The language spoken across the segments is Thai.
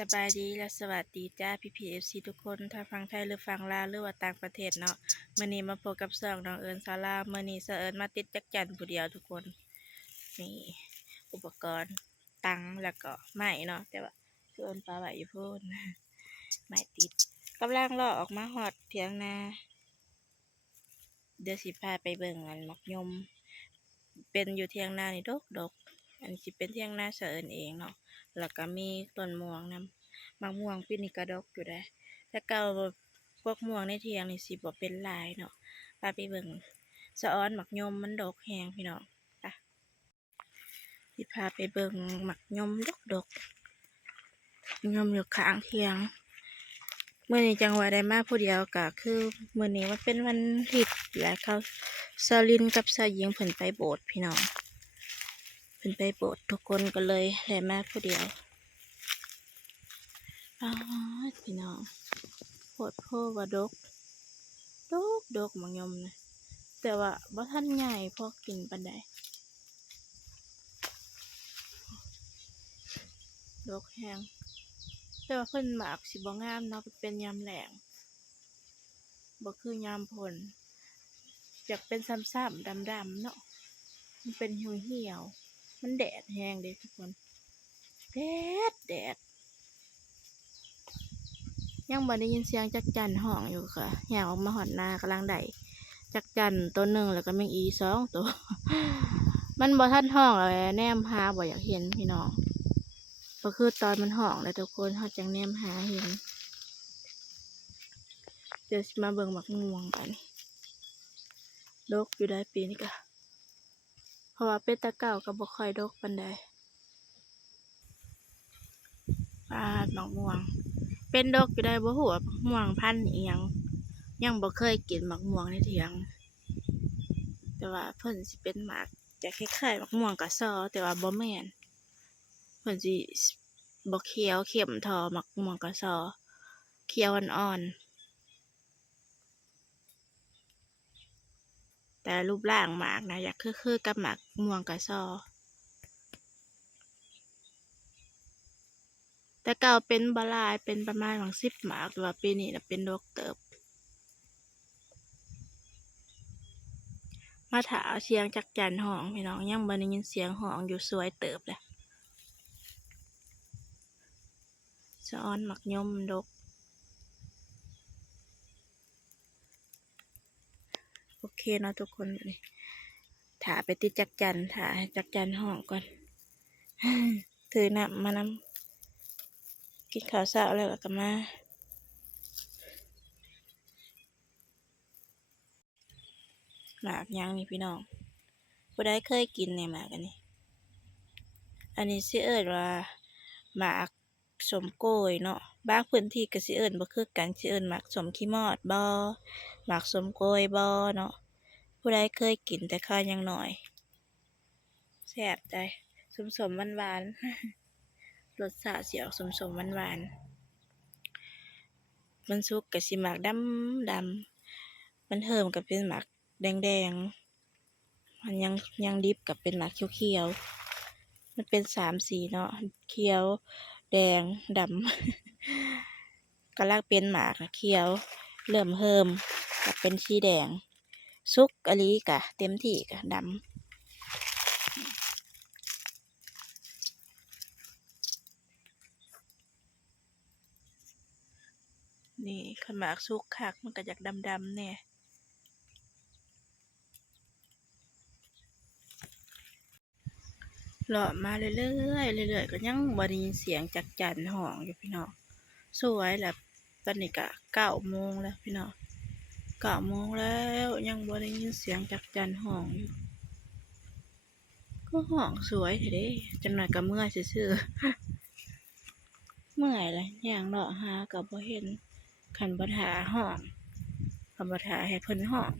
สบายดีและสวัสดีจ้าพี่ทุกคนถ้าฟังไทยหรือฟังลาวหรือว่าต่างประเทศเนาะมื้อนี้มาพบกับช่องน้องเอิญศาลามื้อนี้เอิญมาติดจักจั่นผู้เดียวทุกคนนี่อุปกรณ์ตังแล้วก็ไม้เนาะแต่ว่าเอิญปลาไหวอยู่พูนไม้ติดกำลังรอออกมาฮอดเถียงนาเดี๋ยวสิพาไปเบิ่งอันมักยมเป็นอยู่เถียงนานี่ดกอันสิเป็นเถียงนาเอิญเองเนาะแล้วก็มีต้นม่วงนำ มะม่วงปีนี้ก็ดกอยู่ได้แต่เก่าพวกม่วงในเทียงนี่สิบ่เป็นลายเนาะพาไปเบิ่งสะออนหมักยมมันดกแฮงพี่น้องอ่ะสิพาไปเบิ่งหมักยมดกยมอยู่ข้างเทียงมื้อนี้จังหวะได้มาผู้เดียวก็คือมื้อนี้มันเป็นวันอาทิตย์และเขาสลินกับสาวหญิงเพิ่นไปโบสถ์พี่น้องเพิ่นไปโบสถ์ทุกคนก็เลยได้มาผู้เดียวพี่น้องโพดโพว่าดกมังยมนะแต่ว่าบ่ทันใหญ่พอกินปานใดดกแฮงแต่ว่าเพิ่นหมากสิบ่งามเนาะเป็นยามแล้งบ่คือยามฝนอยากเป็นซ้ำๆดำๆเนาะมันเป็นเหี่ยวๆมันแดดแฮงเด้ทุกคนแดดยังบ่ได้ยินเสียงจักจั่นห้องอยู่ค่ะย่างออกมาหอดนากำลังได้จักจั่นตัวหนึ่งแล้วก็แมงอี2 ตัว มันบ่ทันห้องเลยแนมหาบ่อยากเห็นพี่น้องก็คือตอนมันห้องแล้วทุกคนเขาจังแนมหาเห็นเดี๋ยวมาเบิ่งหมักม่วงกันดกอยู่ได้ปีนี้ก็เพราะว่าเป็ดตะเก่าก็บ่ค่อยดกปานใดหมักม่วงเป็นดกอยู่ได้บ่ฮู้ว่าหมักม่วงพันธุ์อีหยังยังบ่เคยกินหมักม่วงในเถียงแต่ว่าเพิ่นสิเป็นหมากจะคล้ายๆหมักม่วงกะซอแต่ว่าบ่แม่นเพิ่นสิบ่เขียวเข้มเท่าหมักม่วงกะซอเขียวอ่อนๆแต่รูปร่างหมากนะอยากคือกับหมากม่วงกะซอแต่เก่าเป็นบ่หลายเป็นประมาณ10 หมากแต่ว่าปีนี้น่ะเป็นดกเติบมาถาเอาเสียงจักจั่นห้องพี่น้องยังบ่ได้ยินเสียงห้องอยู่สวยเติบแหละสะออนหมักยมดกโอเคเนาะทุกคนนี่ถาไปติดจักจั่นถาให้จักจั่นห้องก่อนถือน้ำมานำกินข้าวเช้าแล้วก็มาหมากยังนี่พี่น้องผู้ใดเคยกินเนี่ยหมากอันนี้อันนี้สิเอิ้นว่าหมากสมโกยเนาะบางพื้นที่ก็สิเอิ้นบ่คือกันสิเอิ้นหมากสมขี้มอดบ่หมากสมโกยบ่เนาะผู้ใดเคยกินแต่ข้าวยังน้อยแซ่บใจสมหวานๆรสชาติสิออกสมหวานๆมันสุกก็สิหมากดำมันเหิมก็เป็นหมากแดงๆมันยังดิบก็เป็นหมากเขียวๆมันเป็น3 สีเนาะเขียวแดงดำ กำลังเป็นหมากเขียวเริ่มเหิมก็เป็นสีแดงสุกอลีกะเต็มที่กะดำนี่ขมากสุกคักมันก็อยากดำเนี่ยเลาะมาเรื่อยๆก็ยังบ่ได้ยินเสียงจักจั่นห้องอยู่พี่น้องสวยแหละตอนนี้ก็9 โมงแล้วพี่น้อง9 โมงแล้วยังบ่ได้ยินเสียงจักจั่นห้องอยู่ก็ห้องสวยแท้เด้จังหน่อยก็เมื่อยซื่อๆเมื่อยเลยย่างเลาะหาก็บ่เห็นคันบ่ท่าห้องคันบ่ท่าให้เพิ่นห้อง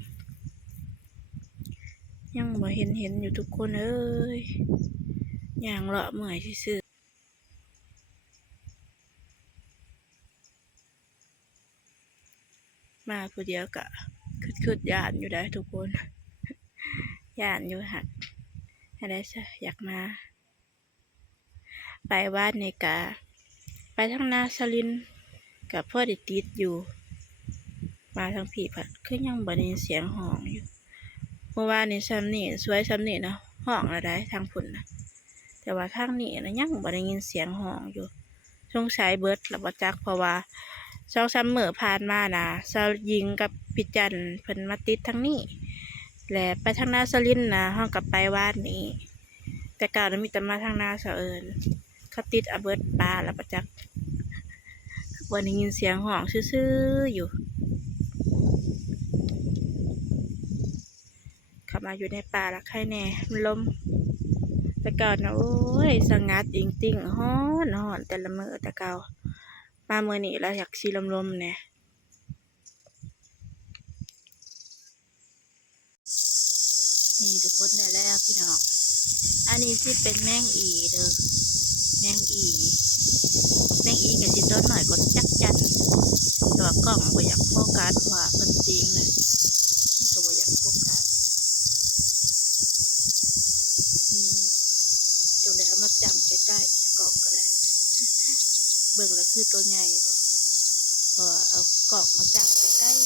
ยังบ่เห็นอยู่ทุกคนเอ้ยย่างเลาะเมื่อยซื่อมาผู้เดียวก็คืดย้านอยู่ได้ทุกคนย้านอยู่หักให้ได้ซะอยากมาไปบ้านนี่กะ ไปทางนาสลินกับพ่อได้ติดอยู่มาทางผีผัดคือยังบ่ได้ยินเสียงห้องอยู่เมื่อวานนี้ซ้ำนี่สวยซ้ำนี่นะห้องละได้ทางพุ่นนะแต่ว่าทางนี้นะยังบ่ได้ยินเสียงห้องอยู่สงสัยเบิดแล้วบ่จักเพราะว่า2-3 มื้อผ่านมานะสาวหญิงกับพี่จันเพิ่นมาติดทางนี้และไปทางนาสลินนะเฮาก็ไปวานนี้แต่เก่านะมีแต่มาทางนาสะเอิญเขาติดอเบิดปลาแล้วบ่จักบ่ได้ยินเสียงห้องซื่อๆอยู่เข้ามาอยู่ในป่าละใครแน่มันลมแต่เก่านะโอ้ยสงัดจริงๆฮ้อนแต่ละมื้อแต่เก่ามามื้อนี้แล้วอยากสิลมๆแหน่นี่ทุกคนได้แล้วพี่น้องอันนี้สิเป็นแมงอีเด้อแมงอีก็สิต้นหน่อยกว่าจักจันแต่ว่ากล้องบ่อยากโฟกัสว่าเพิ่นติงเลยก็บ่อยากโฟกัสจงได้เอามาจำใกล้ๆกล่องก็ได้เบิ่งแล้วคือตัวใหญ่บ่พอเอากล่องมาจำใกล้ๆ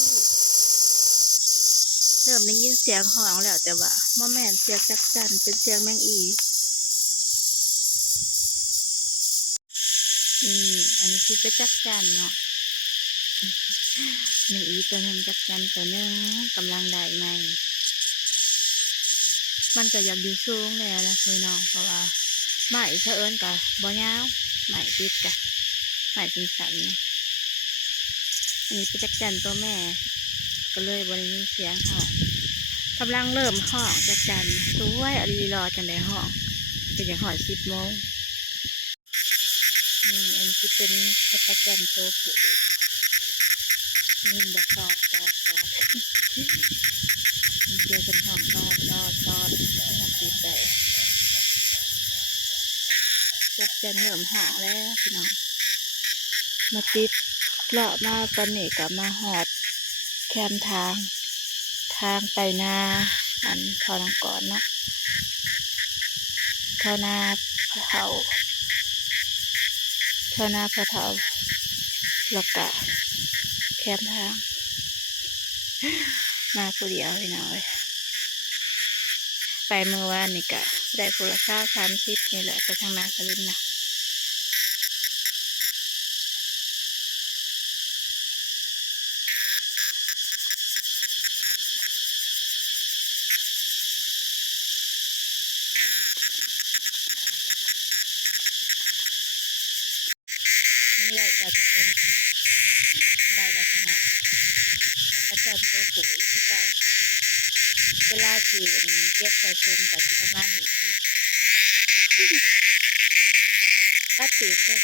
เริ่มได้ยินเสียงห้องแล้วแต่ว่าบ่แม่นเสียงจักจั่นเป็นเสียงแมงอีอันนี้คือจักจั่นเนาะแมงอีตัวหนึ่งจักจั่นตัวหนึ่งกำลังได้ใหม่มันก็อยากอยู่สูงแล้วนะพี่น้องเพราะว่าไม้เผอิญกับบ่ยาวไม้ติดกะไม้เป็นสันอันนี้เป็นจักจั่นตัวแม่ก็เลยบริยินเสียงห้องกำลังเริ่มห้องจักจั่นสวยอรีรอจังได้ห้องเป็นอย่างหอ10 โมงอันนี้เป็นจักจั่นตัวผู้นี่บอกตอดมันเกี่ยวเป็นห้องตอดติดได้จักจั่นเริ่มห้องแล้วพี่น้องมาติดเลาะมาตอนนี้กับมาหอดแคมทางไปนาอันเขาน้ำก่อนเนาะเข้านาพะเทาแล้วก็แคมทางมาผู้เดียวพี่น้อยไปเมื่อวานนี่กะได้ผู้ละ30นี่แหละไปทางนาสลินนะนี่แหละทุกคนได้แล้วพี่น้องแล้วก็จัดตัวปุ๋ยที่เก่าเวลาที่เก็บใส่ถุงกับที่ประมาณนี้นะตัดปีกก็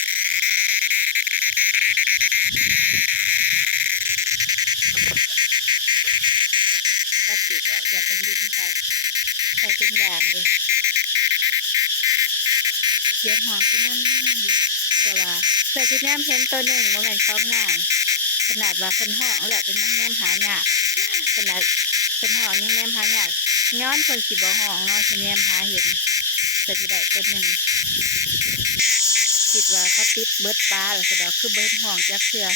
ตัดปีกออกอย่าเป็นดินไปใส่ต้นยางเลยเสียงหอนก็นั่นอยู่แต่ว่าเพื่อที่แนมเห็นตัวหนึ่งว่ามันเขาง่ายขนาดว่าคนห้องแหละเป็นยังแนมหายากขนาดคนห้องยังแนมหายากย้อนคนสีบ่ห้องเนาะจะแนมหาเห็นแต่จะได้ตัวหนึ่งคิดว่าเขาติดเบิดปลาหรือก็ดอกคือเบิดห้องจักเสือ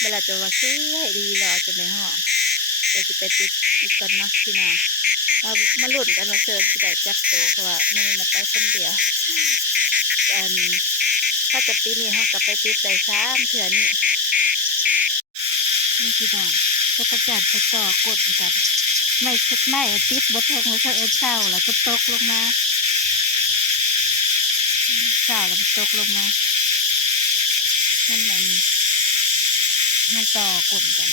เวลาจะว่าซื้อดีรอจะในห้องจะไปติดอีกกันเนาะพี่น้องมาหลุ่นกันมาเสิร์ฟจะได้จักโตเพราะว่าไม่ได้มาไปคนเดียวถ้าจะปีนี้เขากับไปติดใจ3 เถื่อนี่พี่น้องก็กระจายไปต่อกดกันไม่ติดบดเทิงแล้วก็เศร้าแล้วก็ตกลงมาเศร้าแล้วก็ตกลงมามันต่อกดกัน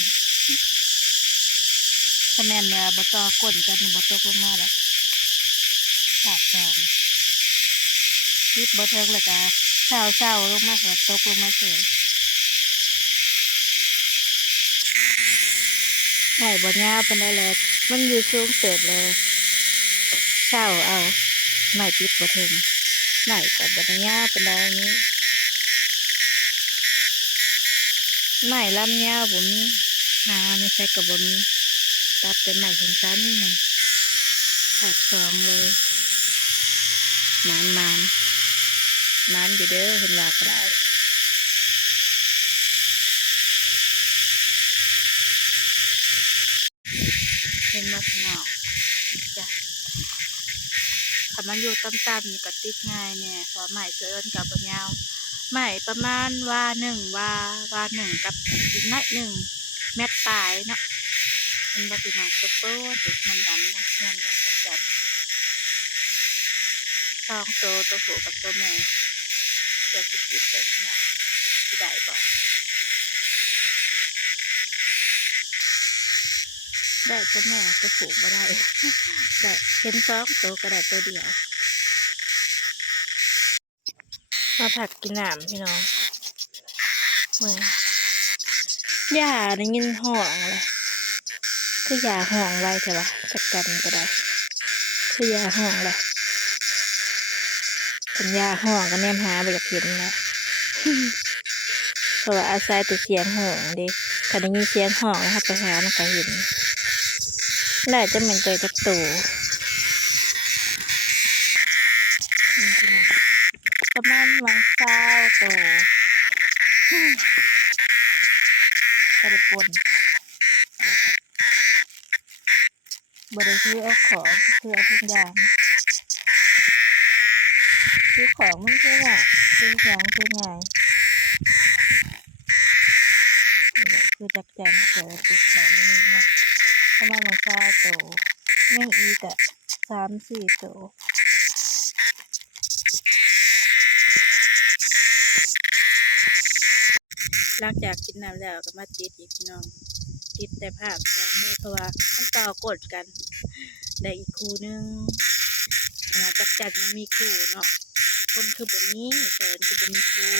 ถ้าแม่นเนี่ยบต่อกดกันบตกลงมาแล้วขาดทองติดบดเทิงแล้วก็เศร้าลงมาแล้วตกลงมาเฉยได้บดเงาเป็นได้เลยมันอยู่สูงเติบเลยเศร้าเอาไม่ติดบดเทิงไม่กับบดเงาเป็นได้นี้ไม่ลำเงาผมหาในใส่กับผมตัดเป็นใหม่สั้นๆนะขาดสองเลยมันอยู่เด้อเห็นว่ากระได ห็นบ่พี่น้องจ้ะถ้ามันอยู่ต่ำๆนี่ก็ติดง่ายแน่เพราะไม้เสือเอิ้นกับบ่ยาวไม้ประมาณว่าหนึ่งกับอีกน้อยหนึ่งเม็ดปลายเนาะมันบ่พี่น้องโป๊ะๆมันดำนะแม่นบ่จักจันสองตัวผู้กับตัวแม่เดี๋ยวสิกินเป็นพี่น้องสิได้บ่ได้ตัวแม่ตัวผู้บ่ได้ ได้เห็นสองตัวก็ได้ตัวเดียวมาผักกินน้ำพี่น้องเมื่อย่าได้ยินห้องเลยคือยาห้องไว้ใช่ปะจักกันก็ได้คือยาห้องเลยเป็นยาห้องก็แนมหาไปจากเห็นแล้ว เพราะว่าอาศัยแต่เสียงห้องเด็กถ้าได้ยินเสียงห้องนะครับไปหามันก็เห็นได้จะเหมือนใจจักตูประมาณวังเช้าโตกระปนบริซื้อเอาของซื้อเอาทุกอย่างซื้อของมันคือว่าซื้อของคือไงคือจักแจงเจอติดแบบนี้นะประมาณวังเช้าโตแม่งอีกะ3-4 โตหลังจากกินน้ำแล้วก็มาติดอีกพี่น้องติดแต่ภาพแค่นี้เพราะว่ามันต่อกดกันได้อีกคู่นึงจักจัดยังมีคู่เนาะคนคือแบบนี้เชิญคือแบบมีคู่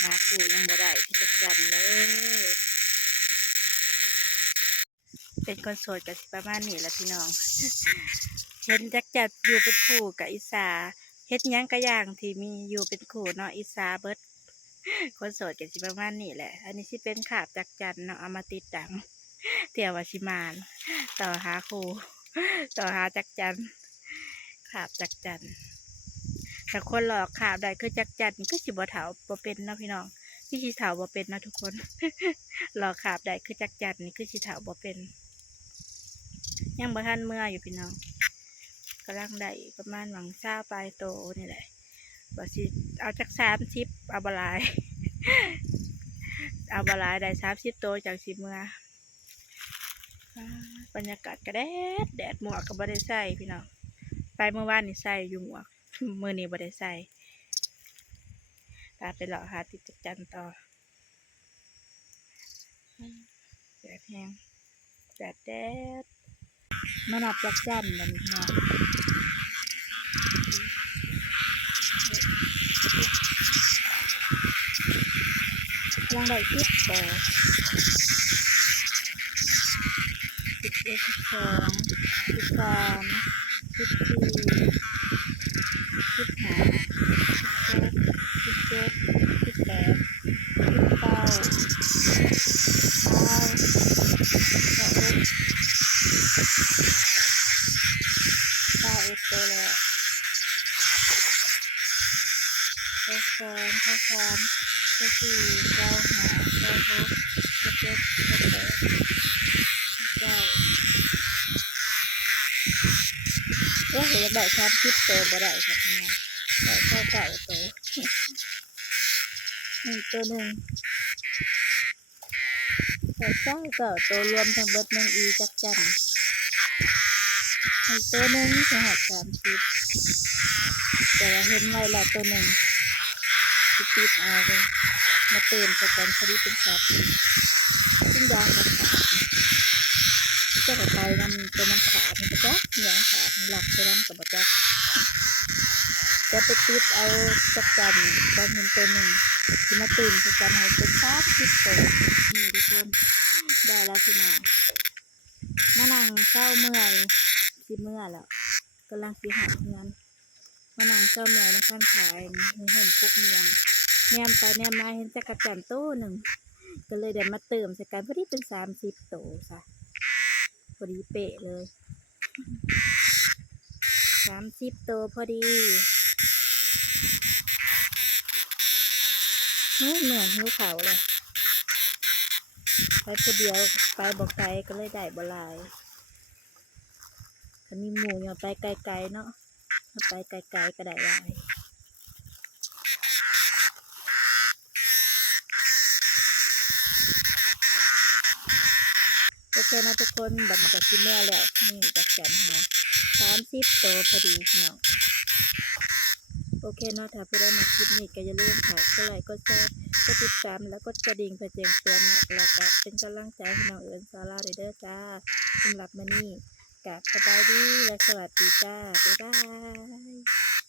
หาคู่ยังบ่ได้ที่จักจันเลยเป็นคนโสดกับประมาณนี้แหละพี่น้อง เห็นจักจัดอยู่เป็นคู่กับอิสาเฮ็ดยังกะย่างที่มีอยู่เป็นคู่เนาะอิสาเบิด คนโสดกันสิประมาณนี้แหละอันนี้สิเป็นขาบจักจันเนาะเอามาติดดังเที่ยววาชิมานต่อหาคู่ ต่อหาจักจันขาบจักจันถ้าคนหลอกขาบได้คือจักจันก็สิบ่เถาบ่เป็นเนาะพี่น้องพี่สิเถาบ่เป็นเนาะทุกคน หลอกขาบได้คือจักจันนี่คือสิเถาบ่เป็นยังบ่ทันเมื่ออยู่พี่น้องกำลังได้ประมาณหวังเช้าปลายโตนี่แหละบ่สิเอาจัก30เอาบ่หลาย เอาบ่หลายได้30 โตจากสิเมื่อบรรยากาศก็แดดหมวกก็บ่ได้ใส่พี่น้องไปเมื่อวานนี่ใส่อยู่หมวก มื้อนี้บ่ได้ใส่ตาไปเลาะหาติดจักจันต่อแดดแห้งแดดมานับจักจันบัดนี้พี่น้องยังได้10 โต11 12 13 14 15 16 17 18 19 21 โตแล้ว23 24 25 26 27 28 29เห็นได้30 โตบ่ได้ครับเนี่ยได้29 โตนี่ตัวหนึ่งได้29 โตรวมทั้งเบิดนึงอีจักจันอีกตัวหนึ่งจะหัก30แต่ว่าเห็นไว้ละตัวหนึ่งติดเอาเลยมาเติมสแกนพอดีเป็น30ซึ่งยางมันขาดจะกระไปมันตัวมันขาดมันก็ยางขาดหลักตัวนั้นกับจักจะไปติดเอาจักจันตอนเห็นตัวหนึ่งที่มาตื่นสแกนให้เป็น30 โตนี่ทุกคนได้แล้วพี่น้องมานั่งเศร้าเมื่อยสิเมื่อแล้วกำลังสิหาเงินมานั่งเศร้าเมื่อยในขั้นขายมีเห็นพวกเมียงแนมไปแนมมาเห็นจักรจันทร์ตู้หนึ่งก็เลยเดินมาเติมสแกนพอดีเป็น30 โตซะพอดีเป๊ะเลย30 โตพอดีเหนื่อยหิวเขาเลย ไปผู้เดียวไปบ่ไกลก็เลยได้บ่หลายถ้ามีหมู่อย่าไปไกลๆเนาะถ้าไปไกลๆก็ได้หลายโอเคนะทุกคนบัดนี้ก็สิเมื่อแล้วนี่จักจันหา30ตัวพอดีเนาะโอเคเนาะถ้าผู้ใดมาคลิปนี้ก็อย่าลืมฝากกดไลค์กดแชร์กดติดตามแล้วกดกระดิ่งเพื่อแจ้งเตือนเนาะแล้วก็เป็นกำลังใจให้น้องเอิญซาร่าเด้อจ้าสำหรับมื้อนี้ก็สบายดีและสวัสดีจ้าบ๊ายบาย